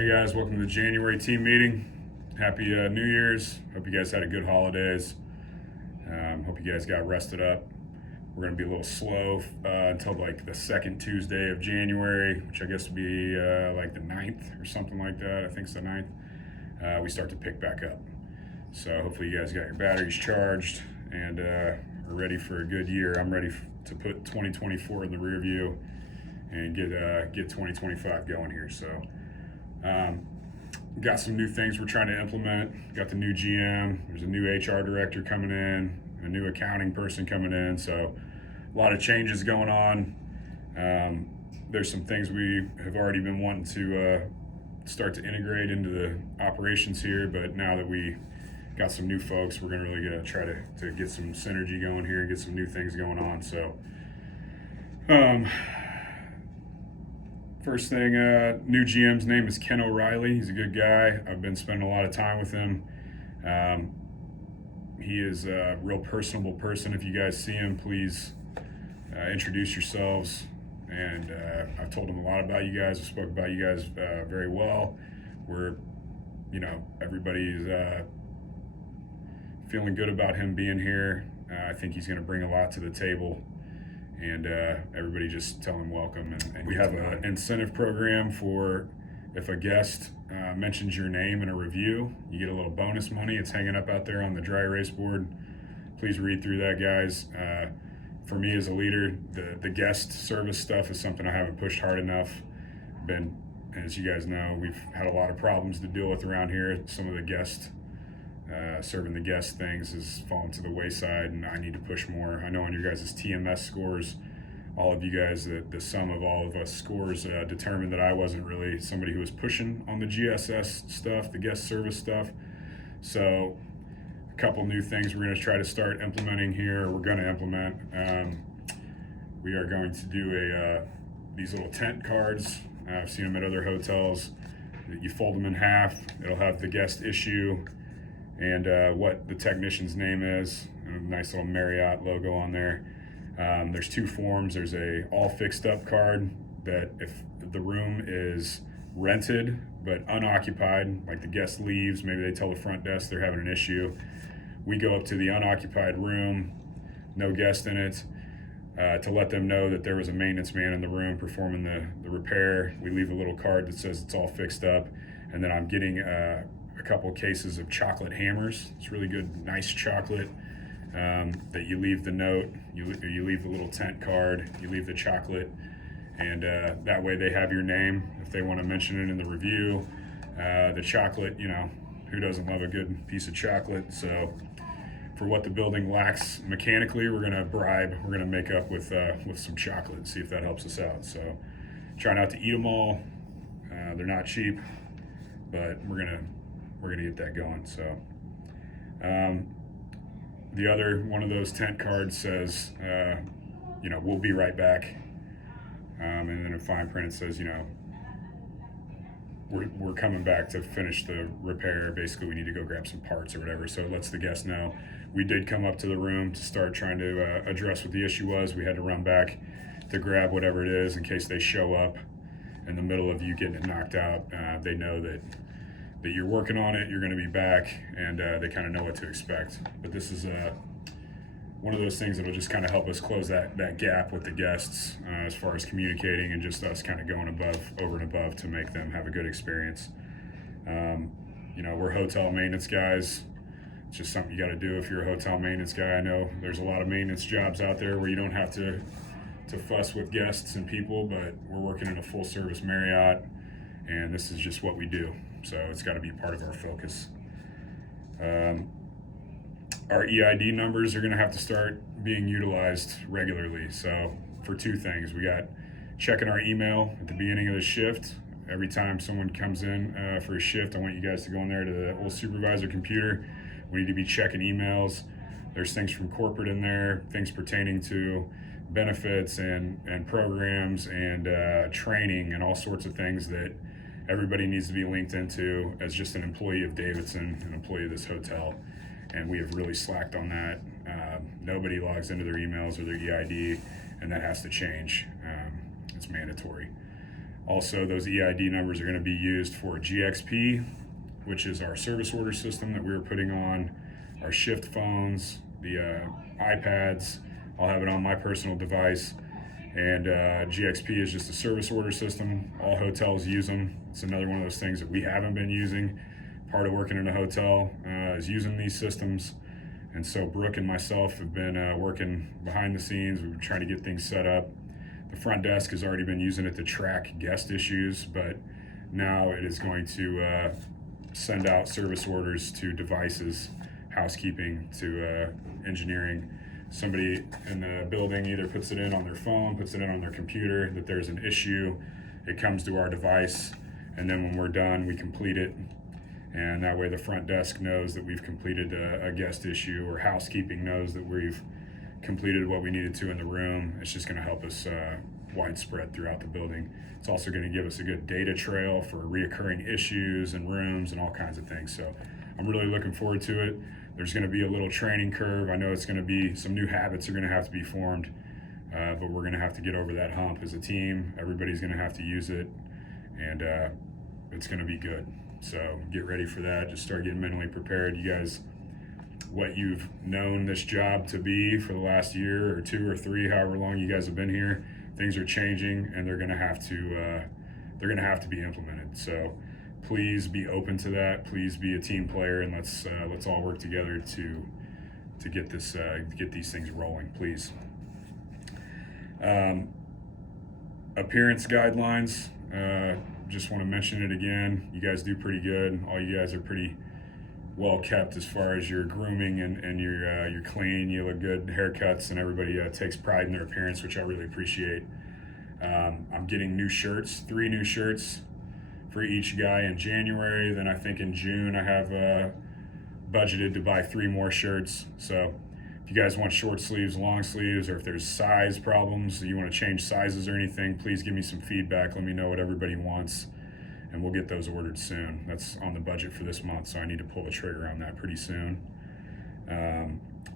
Hey guys, welcome to the January team meeting. Happy New Year's. Hope you guys had a good holidays. Hope you guys got rested up. We're going to be a little slow until like the second Tuesday of January, which I guess would be like the 9th or something like that. I think it's the 9th. We start to pick back up. So hopefully you guys got your batteries charged and are ready for a good year. I'm ready to put 2024 in the rear view and get 2025 going here. So got some new things we're trying to implement. Got the new GM. There's a new HR director coming in, a new accounting person coming in. So a lot of changes going on. There's some things we have already been wanting to start to integrate into the operations here, but now that we got some new folks, we're gonna try to get some synergy going here and get some new things going on. So first thing, new GM's name is Ken O'Reilly. He's a good guy. I've been spending a lot of time with him. He is a real personable person. If you guys see him, please introduce yourselves. And I've told him a lot about you guys. I spoke about you guys very well. Everybody's feeling good about him being here. I think he's going to bring a lot to the table. And everybody just tell him welcome. And we have an incentive program for if a guest mentions your name in a review, you get a little bonus money. It's hanging up out there on the dry erase board. Please read through that, guys. For me as a leader, the guest service stuff is something I haven't pushed hard enough. As you guys know, we've had a lot of problems to deal with around here. Some of the serving the guest things has fallen to the wayside, and I need to push more. I know on your guys' TMS scores, all of you guys, the sum of all of us scores determined that I wasn't really somebody who was pushing on the GSS stuff, the guest service stuff. So a couple new things we're going to try to start implementing here, or we're going to implement. We are going to do these little tent cards. I've seen them at other hotels. You fold them in half. It'll have the guest issue and what the technician's name is, and a nice little Marriott logo on there. There's two forms. There's a all fixed up card that if the room is rented but unoccupied, like the guest leaves, maybe they tell the front desk they're having an issue, we go up to the unoccupied room, no guest in it, to let them know that there was a maintenance man in the room performing the repair. We leave a little card that says it's all fixed up, and then I'm getting a couple cases of chocolate hammers. It's really good, nice chocolate that you leave the note, you leave the little tent card, you leave the chocolate, and that way they have your name if they want to mention it in the review. The chocolate, who doesn't love a good piece of chocolate? So for what the building lacks mechanically, we're going to make up with some chocolate, see if that helps us out. So try not to eat them all. They're not cheap, but we're gonna get that going. So the other one of those tent cards says we'll be right back, and then in fine print it says we're coming back to finish the repair. Basically we need to go grab some parts or whatever, so it lets the guest know we did come up to the room to start trying to address what the issue was. We had to run back to grab whatever it is in case they show up in the middle of you getting it knocked out. They know that you're working on it, you're going to be back, and they kind of know what to expect. But this is one of those things that will just kind of help us close that gap with the guests as far as communicating and just us kind of going over and above to make them have a good experience. We're hotel maintenance guys. It's just something you got to do if you're a hotel maintenance guy. I know there's a lot of maintenance jobs out there where you don't have to fuss with guests and people, but we're working in a full service Marriott, and this is just what we do. So it's got to be part of our focus. Our EID numbers are going to have to start being utilized regularly. So for two things, we got checking our email at the beginning of the shift. Every time someone comes in for a shift, I want you guys to go in there to the old supervisor computer. We need to be checking emails. There's things from corporate in there, things pertaining to benefits and programs and training and all sorts of things that everybody needs to be linked into as just an employee of Davidson, an employee of this hotel. And we have really slacked on that. Nobody logs into their emails or their EID, and that has to change. It's mandatory. Also, those EID numbers are going to be used for GXP, which is our service order system that we were putting on our shift phones, the iPads. I'll have it on my personal device. And GXP is just a service order system. All hotels use them. It's another one of those things that we haven't been using. Part of working in a hotel is using these systems. And so Brooke and myself have been working behind the scenes. We've been trying to get things set up. The front desk has already been using it to track guest issues, but now it is going to send out service orders to devices, housekeeping, to engineering. Somebody in the building either puts it in on their phone, puts it in on their computer, that there's an issue. It comes to our device, and then when we're done, we complete it. And that way the front desk knows that we've completed a guest issue, or housekeeping knows that we've completed what we needed to in the room. It's just going to help us widespread throughout the building. It's also going to give us a good data trail for reoccurring issues in rooms and all kinds of things. So I'm really looking forward to it. There's going to be a little training curve. I know it's going to be some new habits are going to have to be formed, but we're going to have to get over that hump as a team. Everybody's going to have to use it, and it's going to be good. So get ready for that. Just start getting mentally prepared. You guys, what you've known this job to be for the last year or 2 or 3, however long you guys have been here, things are changing, and they're going to have to be implemented. So please be open to that. Please be a team player, and let's all work together to get these things rolling. Please. Appearance guidelines. Just want to mention it again. You guys do pretty good. All you guys are pretty well kept as far as your grooming, and you're clean. You look good. Haircuts, and everybody takes pride in their appearance, which I really appreciate. I'm getting new shirts, 3 new shirts for each guy in January. Then I think in June I have budgeted to buy 3 more shirts. So if you guys want short sleeves, long sleeves, or if there's size problems, you want to change sizes or anything, please give me some feedback. Let me know what everybody wants, and we'll get those ordered soon. That's on the budget for this month, so I need to pull the trigger on that pretty soon.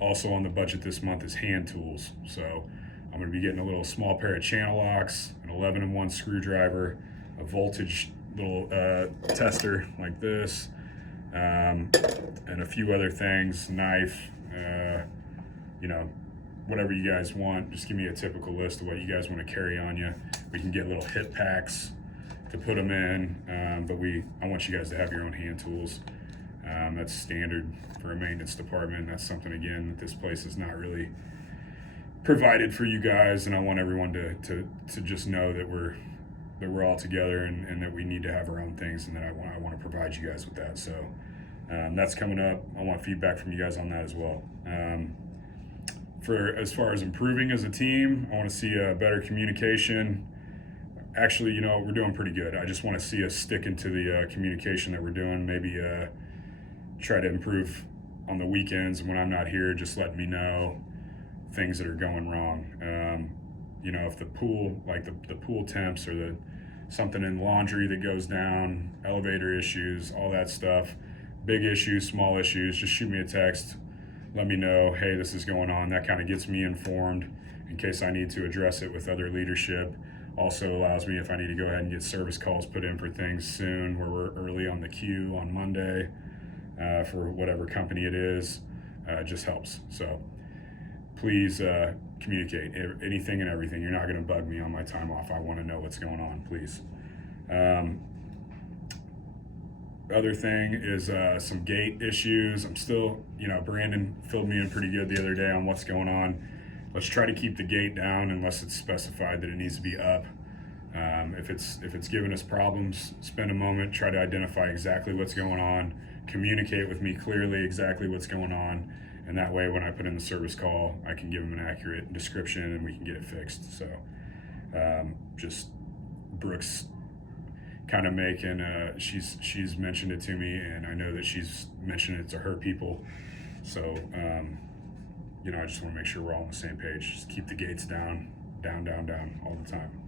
Also on the budget this month is hand tools. So I'm going to be getting a little small pair of channel locks, an 11-in-1 screwdriver, a voltage little tester like this, and a few other things, knife, whatever you guys want. Just give me a typical list of what you guys want to carry on you. We can get little hip packs to put them in, but I want you guys to have your own hand tools. That's standard for a maintenance department. That's something, again, that this place is not really provided for you guys, and I want everyone to just know that we're all together, and that we need to have our own things, and that I want to provide you guys with that. So that's coming up. I want feedback from you guys on that as well. For as far as improving as a team, I want to see a better communication. Actually, we're doing pretty good. I just want to see us stick into the communication that we're doing. Maybe try to improve on the weekends when I'm not here. Just let me know things that are going wrong. If the pool, like the pool temps, or something in laundry that goes down, elevator issues, all that stuff, big issues, small issues, just shoot me a text. Let me know, hey, this is going on. That kind of gets me informed in case I need to address it with other leadership. Also allows me, if I need to go ahead and get service calls put in for things soon, where we're early on the queue on Monday for whatever company it is, just helps. So please communicate anything and everything. You're not going to bug me on my time off. I want to know what's going on, please. Other thing is some gate issues. I'm still, Brandon filled me in pretty good the other day on what's going on. Let's try to keep the gate down unless it's specified that it needs to be up. If it's giving us problems, spend a moment, try to identify exactly what's going on, communicate with me clearly exactly what's going on, and that way when I put in the service call, I can give them an accurate description and we can get it fixed. So just Brooks kind of making, she's mentioned it to me, and I know that she's mentioned it to her people. So I just want to make sure we're all on the same page. Just keep the gates down all the time.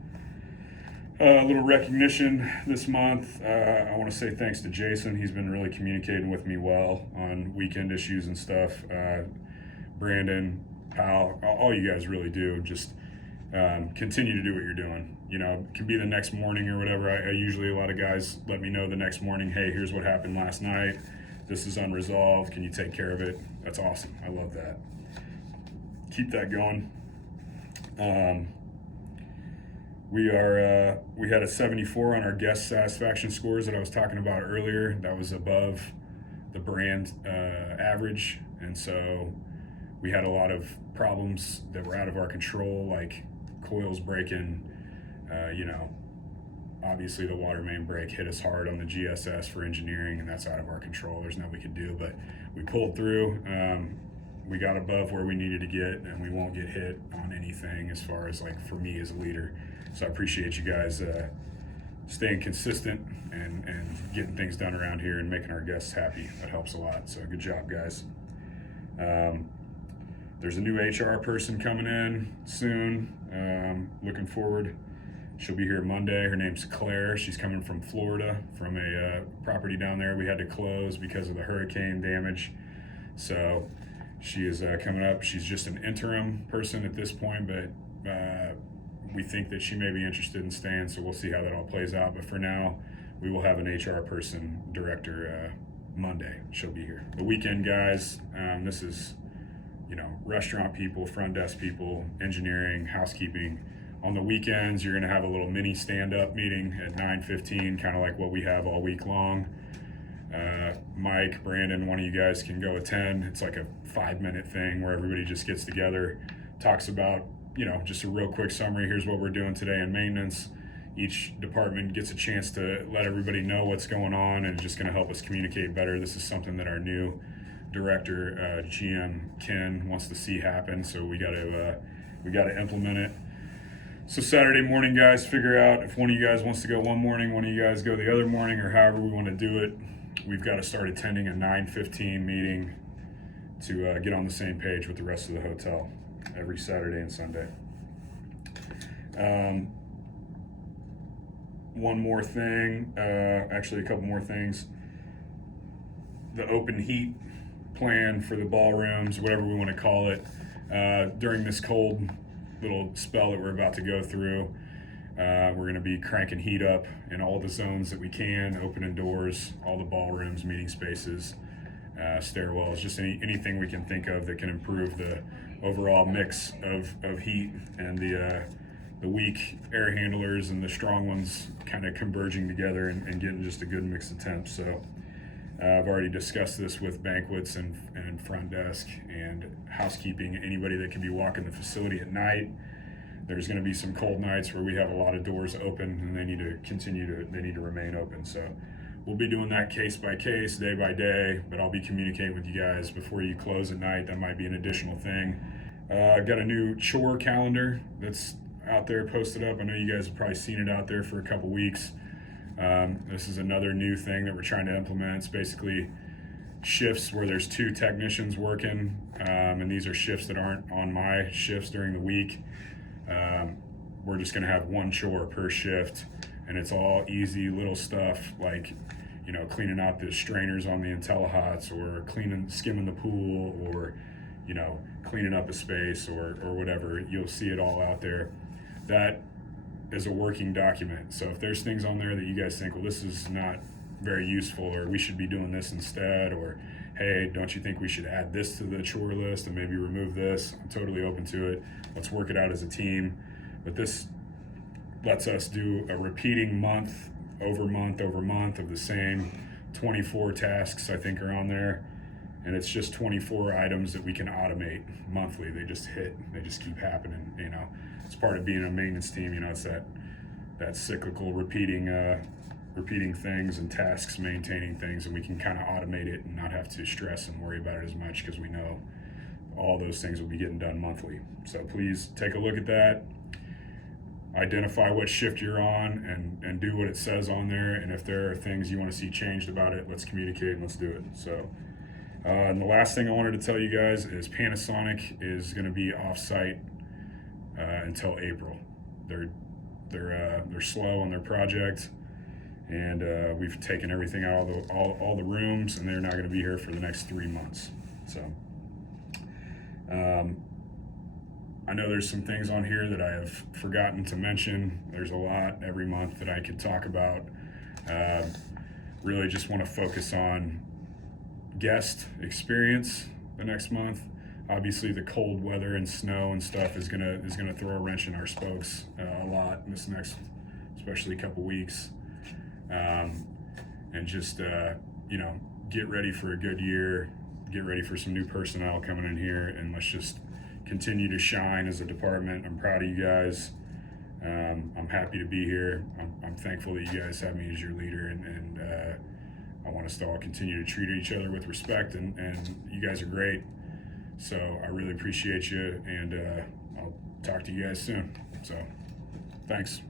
A little recognition this month. I want to say thanks to Jason. He's been really communicating with me well on weekend issues and stuff. Brandon, Pal, all you guys really do. Just continue to do what you're doing. You know, it can be the next morning or whatever. I usually, a lot of guys let me know the next morning, hey, here's what happened last night. This is unresolved. Can you take care of it? That's awesome. I love that. Keep that going. We had a 74 on our guest satisfaction scores that I was talking about earlier. That was above the brand average, and so we had a lot of problems that were out of our control, like coils breaking. Obviously the water main break hit us hard on the GSS for engineering, and that's out of our control. There's nothing we could do, but we pulled through. We got above where we needed to get, and we won't get hit on anything as far as like for me as a leader. So I appreciate you guys staying consistent and getting things done around here and making our guests happy. That helps a lot. So good job, guys. There's a new HR person coming in soon. Looking forward. She'll be here Monday. Her name's Claire. She's coming from Florida, from a property down there we had to close because of the hurricane damage. So she is coming up. She's just an interim person at this point, but we think that she may be interested in staying, so we'll see how that all plays out. But for now, we will have an HR person, director, Monday. She'll be here. The weekend guys, this is, restaurant people, front desk people, engineering, housekeeping. On the weekends, you're gonna have a little mini stand-up meeting at 9:15, kind of like what we have all week long. Mike, Brandon, one of you guys can go attend. It's like a 5-minute thing where everybody just gets together, talks about, just a real quick summary. Here's what we're doing today in maintenance. Each department gets a chance to let everybody know what's going on, and it's just gonna help us communicate better. This is something that our new director, GM Ken, wants to see happen, so we gotta implement it. So Saturday morning, guys, figure out if one of you guys wants to go one morning, one of you guys go the other morning, or however we want to do it. We've got to start attending a 9:15 meeting to get on the same page with the rest of the hotel every Saturday and Sunday. One more thing, actually a couple more things. The open heat plan for the ballrooms, whatever we want to call it, during this cold little spell that we're about to go through. We're going to be cranking heat up in all the zones that we can, opening doors, all the ballrooms, meeting spaces, stairwells, just anything we can think of that can improve the overall mix of heat, and the weak air handlers and the strong ones kind of converging together and getting just a good mix of temps. So I've already discussed this with banquets and front desk and housekeeping, anybody that can be walking the facility at night. There's going to be some cold nights where we have a lot of doors open, and they need to remain open. So we'll be doing that case by case, day by day, but I'll be communicating with you guys before you close at night. That might be an additional thing. I've got a new chore calendar that's out there posted up. I know you guys have probably seen it out there for a couple weeks. This is another new thing that we're trying to implement. It's basically shifts where there's 2 technicians working, and these are shifts that aren't on my shifts during the week. We're just going to have 1 chore per shift, and it's all easy little stuff like, cleaning out the strainers on the IntelliHots, or skimming the pool, or, cleaning up a space, or whatever. You'll see it all out there. That is a working document. So if there's things on there that you guys think, well, this is not very useful, or we should be doing this instead, or hey, don't you think we should add this to the chore list and maybe remove this? I'm totally open to it. Let's work it out as a team. But this lets us do a repeating month over month of the same 24 tasks, I think, are on there. And it's just 24 items that we can automate monthly. They just keep happening. It's part of being a maintenance team. It's that cyclical repeating things and tasks, maintaining things, and we can kind of automate it and not have to stress and worry about it as much, because we know all those things will be getting done monthly. So please take a look at that. Identify what shift you're on and do what it says on there. And if there are things you want to see changed about it, let's communicate and let's do it. So, and the last thing I wanted to tell you guys is Panasonic is going to be off-site until April. They're slow on their project, and we've taken everything out of all the rooms, and they're not going to be here for the next 3 months. So I know there's some things on here that I have forgotten to mention. There's a lot every month that I could talk about. Really just want to focus on guest experience the next month. Obviously, the cold weather and snow and stuff is gonna throw a wrench in our spokes a lot in this next, especially couple weeks. And just get ready for a good year. Get ready for some new personnel coming in here, and let's just continue to shine as a department. I'm proud of you guys. I'm happy to be here. I'm thankful that you guys have me as your leader, and I want us to all continue to treat each other with respect, and you guys are great. So I really appreciate you, and I'll talk to you guys soon. So thanks.